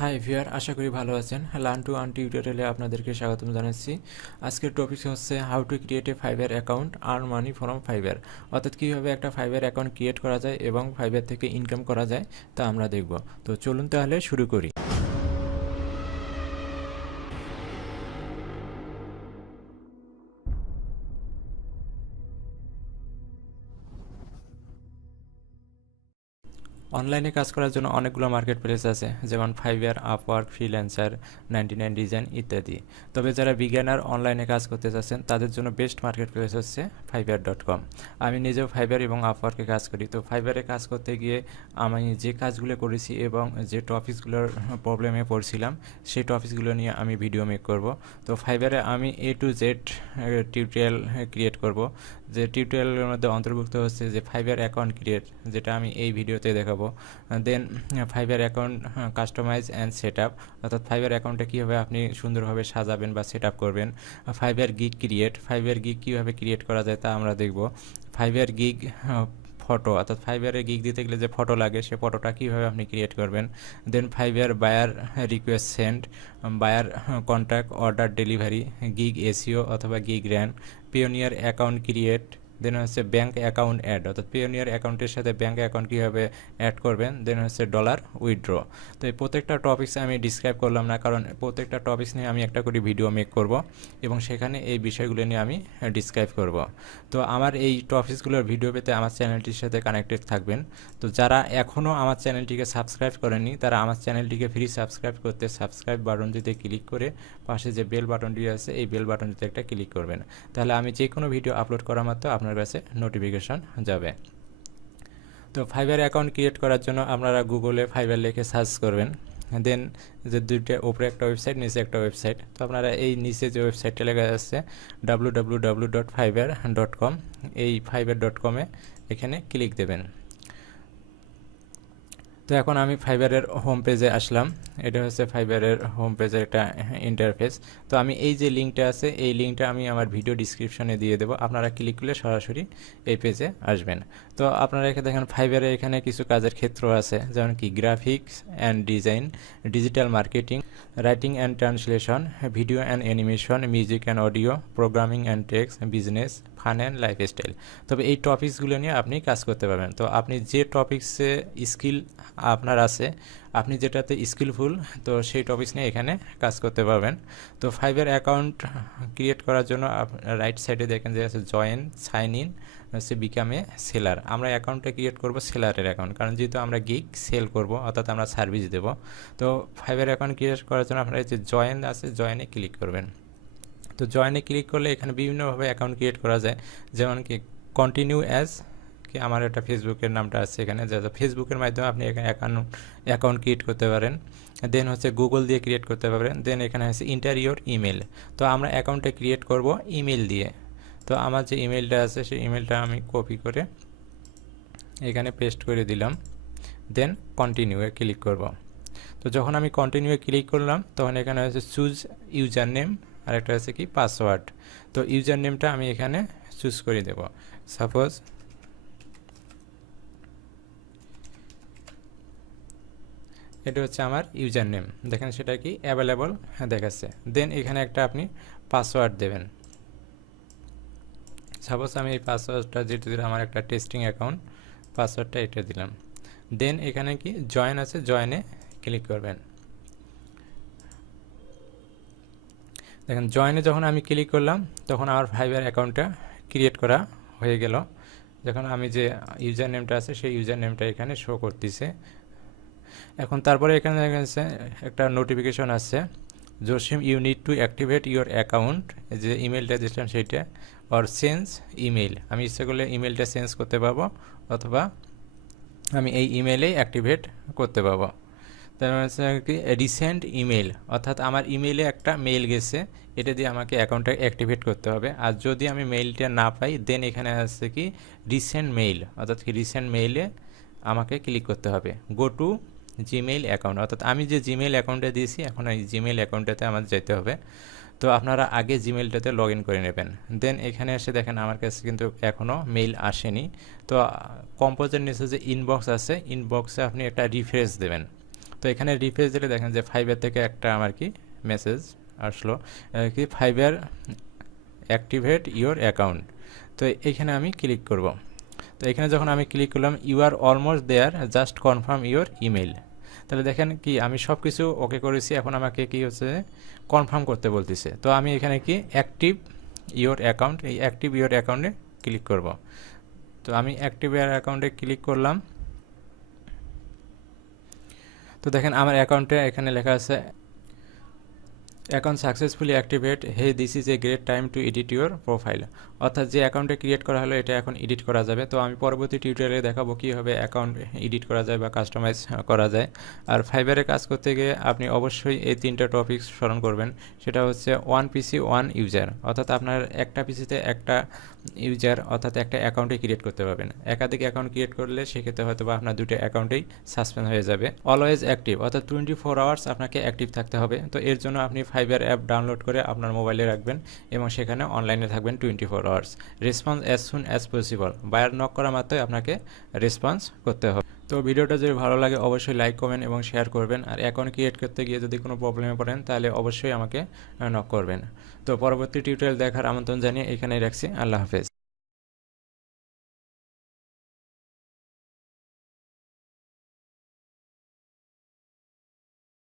High viewer, আশা করি ভালো আছেন। লার্ন টু আর্ন টিউটোরিয়ালে আপনাদেরকে স্বাগতম জানাচ্ছি। আজকের টপিক হচ্ছে how to create a fibre account earn money from fibre, অর্থাৎ কীভাবে একটা ফাইবার অ্যাকাউন্ট ক্রিয়েট করা যায় এবং ফাইবার থেকে ইনকাম করা যায় তা আমরা দেখব। তো চলুন তাহলে শুরু করি। অনলাইনে কাজ করার জন্য অনেকগুলো মার্কেট প্লেস আছে, যেমন ফাইবার, আপওয়ার্ক, ফ্রিল্যান্সার, 99 ডিজাইন ইত্যাদি। তবে যারা বিজ্ঞানার অনলাইনে কাজ করতে চাচ্ছেন তাদের জন্য বেস্ট মার্কেট প্লেস হচ্ছে fiverr.com। আমি নিজেও ফাইবার এবং আপওয়ার্কে কাজ করি। তো ফাইবারে কাজ করতে গিয়ে আমি যে কাজগুলো করেছি এবং যে টপিকসগুলোর প্রবলেমে পড়ছিলাম সেই টপিকসগুলো নিয়ে আমি ভিডিও মেক করব। তো ফাইবারে আমি A to Z tutorial create করব। যে টিউটোরিয়ালের মধ্যে অন্তর্ভুক্ত হচ্ছে যে ফাইবার অ্যাকাউন্ট ক্রিয়েট, যেটা আমি এই ভিডিওতে দেখাবো। Then Fiverr account customize and set up, অর্থাৎ ফাইবার অ্যাকাউন্টটা কীভাবে আপনি সুন্দরভাবে সাজাবেন বা সেট আপ করবেন। Fiverr gig create, Fiverr gig কীভাবে ক্রিয়েট করা যায় তা আমরা দেখব। ফাইবার গিগ ফটো, অর্থাৎ ফাইবারে গিগ দিতে গেলে যে ফটো লাগে সে ফটোটা কীভাবে আপনি ক্রিয়েট করবেন। Then Fiverr buyer request send, buyer contact, order delivery, gig SEO অথবা gig rank, Payoneer account create. Then হচ্ছে ব্যাঙ্ক অ্যাকাউন্ট অ্যাড, অর্থাৎ পিওনিয়ার অ্যাকাউন্টের সাথে ব্যাঙ্ক অ্যাকাউন্ট কীভাবে অ্যাড করবেন। দেন হচ্ছে ডলার উইথড্র। তো এই প্রত্যেকটা টপিক্স আমি ডিসক্রাইব করলাম না, কারণ প্রত্যেকটা টপিক্স নিয়ে আমি একটা করে ভিডিও মেক করব এবং সেখানে এই বিষয়গুলো নিয়ে আমি ডিসক্রাইব করব। তো আমার এই টপিক্সগুলোর ভিডিও পেতে আমার চ্যানেলটির সাথে কানেক্টেড থাকবেন। তো যারা এখনও আমার চ্যানেলটিকে সাবস্ক্রাইব করেননি তারা আমার চ্যানেলটিকে ফ্রি সাবস্ক্রাইব করতে সাবস্ক্রাইব বাটনটিতে ক্লিক করে পাশে যে বেল বাটনটি আছে এই বেল বাটনটিতে একটা ক্লিক করবেন। তাহলে আমি যে কোনো ভিডিও আপলোড করা মাত্র আপনার কাছে নোটিফিকেশন যাবে। তো ফাইবার অ্যাকাউন্ট ক্রিয়েট করার জন্য আপনারা গুগলে ফাইবার লিখে সার্চ করবেন। দেন যে দুইটা উপরে একটা ওয়েবসাইট, নিচে একটা ওয়েবসাইট। তো আপনারা এই নিচে যে ওয়েবসাইটটা লেখা যাচ্ছে www.fiverr.com, এই fiverr.com-এ এখানে ক্লিক দেবেন। তো এখন আমি ফাইবারের হোম পেজে আসলাম। এটা হচ্ছে ফাইবারের হোম পেজের একটা ইন্টারফেস। তো আমি এই যে লিঙ্কটা আছে এই লিঙ্কটা আমি আমার ভিডিও ডিসক্রিপশনে দিয়ে দেবো, আপনারা ক্লিক করলে সরাসরি এই পেজে আসবেন। তো আপনারা এখানে দেখেন ফাইবারে এখানে কিছু কাজের ক্ষেত্র আছে, যেমন কি graphics and design, digital marketing, writing and translation, video and animation, music and audio, programming and text, business, fun and lifestyle. তবে এই টপিকসগুলো নিয়ে আপনি কাজ করতে পারবেন। তো আপনি যে টপিক্সে স্কিল আপনার আছে, আপনি যেটাতে স্কিলফুল, তো সেই টপিক্স নিয়ে এখানে কাজ করতে পারবেন। তো ফাইবার অ্যাকাউন্ট ক্রিয়েট করার জন্য রাইট সাইডে দেখেন যে আছে জয়েন, সাইন ইন, হচ্ছে বিকাম এ সেলার। আমরা অ্যাকাউন্টটা ক্রিয়েট করব সেলারের অ্যাকাউন্ট, কারণ যেহেতু আমরা গিগ সেল করব, অর্থাৎ আমরা সার্ভিস দেব। তো ফাইবার অ্যাকাউন্ট ক্রিয়েট করার জন্য আপনারা যে জয়েন আছে জয়েনে ক্লিক করবেন। তো জয়েনে ক্লিক করলে এখানে বিভিন্নভাবে অ্যাকাউন্ট ক্রিয়েট করা যায়, যেমন কি কন্টিনিউ অ্যাজ, কি আমার একটা ফেসবুকের নামটা আছে এখানে, যা ফেসবুকের মাধ্যমে আপনি এখানে অ্যাকাউন্ট ক্রিয়েট করতে পারেন। দেন হচ্ছে গুগল দিয়ে ক্রিয়েট করতে পারেন। দেন এখানে হচ্ছে ইন্টারিওর ইমেল। তো আমরা অ্যাকাউন্টটা ক্রিয়েট করব ইমেল দিয়ে। তো আমার যে ইমেলটা আছে সেই ইমেলটা আমি কপি করে এখানে পেস্ট করে দিলাম। দেন কন্টিনিউয়ে ক্লিক করব। তো যখন আমি কন্টিনিউয়ে ক্লিক করলাম তখন এখানে হচ্ছে চুজ ইউজার নেম, আর একটা আছে কি পাসওয়ার্ড। তো ইউজার নেমটা আমি এখানে চুজ করে দেব। সাপোজ এটা হচ্ছে আমার ইউজার নেম, দেখেন সেটা কি অ্যাভেলেবল দেখাচ্ছে। দেন এখানে একটা আপনি পাসওয়ার্ড দেবেন। সাপোজ আমি এই পাসওয়ার্ডটা যেটা দিলাম আমার একটা টেস্টিং অ্যাকাউন্ট, পাসওয়ার্ডটা এটা দিলাম। দেন এখানে কি জয়েন আছে, জয়েনে ক্লিক করবেন। দেখেন জয়েনে যখন আমি ক্লিক করলাম তখন আমার ফাইবার অ্যাকাউন্টটা ক্রিয়েট করা হয়ে গেল। যখন আমি যে ইউজার নেমটা আছে সেই ইউজার নেমটা এখানে শো করতেছে। এখন তারপরে এখানে দেখেছে একটা নোটিফিকেশন আসছে, Jasim you need to activate your account, যে ইমেলটা দিয়েছিলাম সেইটা, অর চেঞ্জ ইমেল। আমি ইচ্ছা করলে ইমেলটা চেঞ্জ করতে পারবো অথবা আমি এই ইমেলেই অ্যাক্টিভেট করতে পারবো। তার মানে হচ্ছে কি রিসেন্ট ইমেল, অর্থাৎ আমার ইমেলে একটা মেইল গেছে, এটা দিয়ে আমাকে অ্যাকাউন্টটা অ্যাক্টিভেট করতে হবে। আর যদি আমি মেইলটা না পাই দেন এখানে আসছে কি রিসেন্ট মেইল, অর্থাৎ কি রিসেন্ট মেইলে আমাকে ক্লিক করতে হবে। গো টু জিমেইল অ্যাকাউন্ট, অর্থাৎ আমি যে জিমেইল অ্যাকাউন্টটা দিয়েছি এখন এই জিমেইল অ্যাকাউন্টটাতে আমার যেতে হবে। তো আপনারা আগে জিমেইলটাতে লগ ইন করে নেবেন। দেন এখানে এসে দেখেন আমার কাছে কিন্তু এখনও মেইল আসেনি। তো কম্পোজের নিচে যে ইনবক্স আছে ইনবক্সে আপনি একটা রিফ্রেশ দেবেন। তো এখানে রিফ্রেশ দিলে দেখেন যে ফাইবার থেকে একটা আমার কি মেসেজ আসলো কি ফাইবার অ্যাক্টিভেট ইওর অ্যাকাউন্ট। তো এইখানে আমি ক্লিক করব। তো এখানে যখন আমি ক্লিক করলাম you are almost there just confirm your email. তাহলে দেখেন কি আমি সব কিছু ওকে করেছি, এখন আমাকে কি হচ্ছে কনফার্ম করতে বলতেছে। তো আমি এখানে কি অ্যাক্টিভ ইওর অ্যাকাউন্ট, এই অ্যাক্টিভ ইওর অ্যাকাউন্টে ক্লিক করব। তো আমি অ্যাক্টিভ ইওর অ্যাকাউন্টে ক্লিক করলাম। তো দেখেন আমার অ্যাকাউন্টে এখানে লেখা আছে account successfully activate, hey this is a great time to edit your profile. অর্থাৎ যে অ্যাকাউন্টে ক্রিয়েট করা হলো এটা এখন এডিট করা যাবে। তো আমি পরবর্তী টিউটোরিয়ালে দেখাবো কীভাবে অ্যাকাউন্ট এডিট করা যায় বা কাস্টমাইজ করা যায়। আর ফাইবারে কাজ করতে গিয়ে আপনি অবশ্যই এই 3টা টপিক স্মরণ করবেন। সেটা হচ্ছে ওয়ান পিসি ওয়ান ইউজার, অর্থাৎ আপনার একটা পিসিতে একটা ইউজার অর্থাৎ একটা অ্যাকাউন্টে ক্রিয়েট করতে পারবেন। একাধিক অ্যাকাউন্ট ক্রিয়েট করলে সেক্ষেত্রে হয়তো বা আপনার 2টা অ্যাকাউন্টেই সাসপেন্ড হয়ে যাবে। অলওয়েজ অ্যাক্টিভ অর্থাৎ 24 আওয়ার্স আপনাকে অ্যাক্টিভ থাকতে হবে। তো এর জন্য আপনি ফাইবার অ্যাপ ডাউনলোড করে আপনার মোবাইলে রাখবেন এবং সেখানে অনলাইনে থাকবেন 24 hours. Response as soon as possible, buyer knock করা মাত্রই আপনাকে রেসপন্স করতে হবে। তো ভিডিওটা যদি ভালো লাগে অবশ্যই লাইক করবেন এবং শেয়ার করবেন। আর অ্যাকাউন্ট ক্রিয়েট করতে গিয়ে যদি কোনো প্রবলেমে পড়েন তাহলে অবশ্যই আমাকে নক করবেন। তো পরবর্তী টিউটোরিয়াল দেখার আমন্ত্রণ জানিয়ে এখানেই রাখছি। আল্লাহ হাফেজ।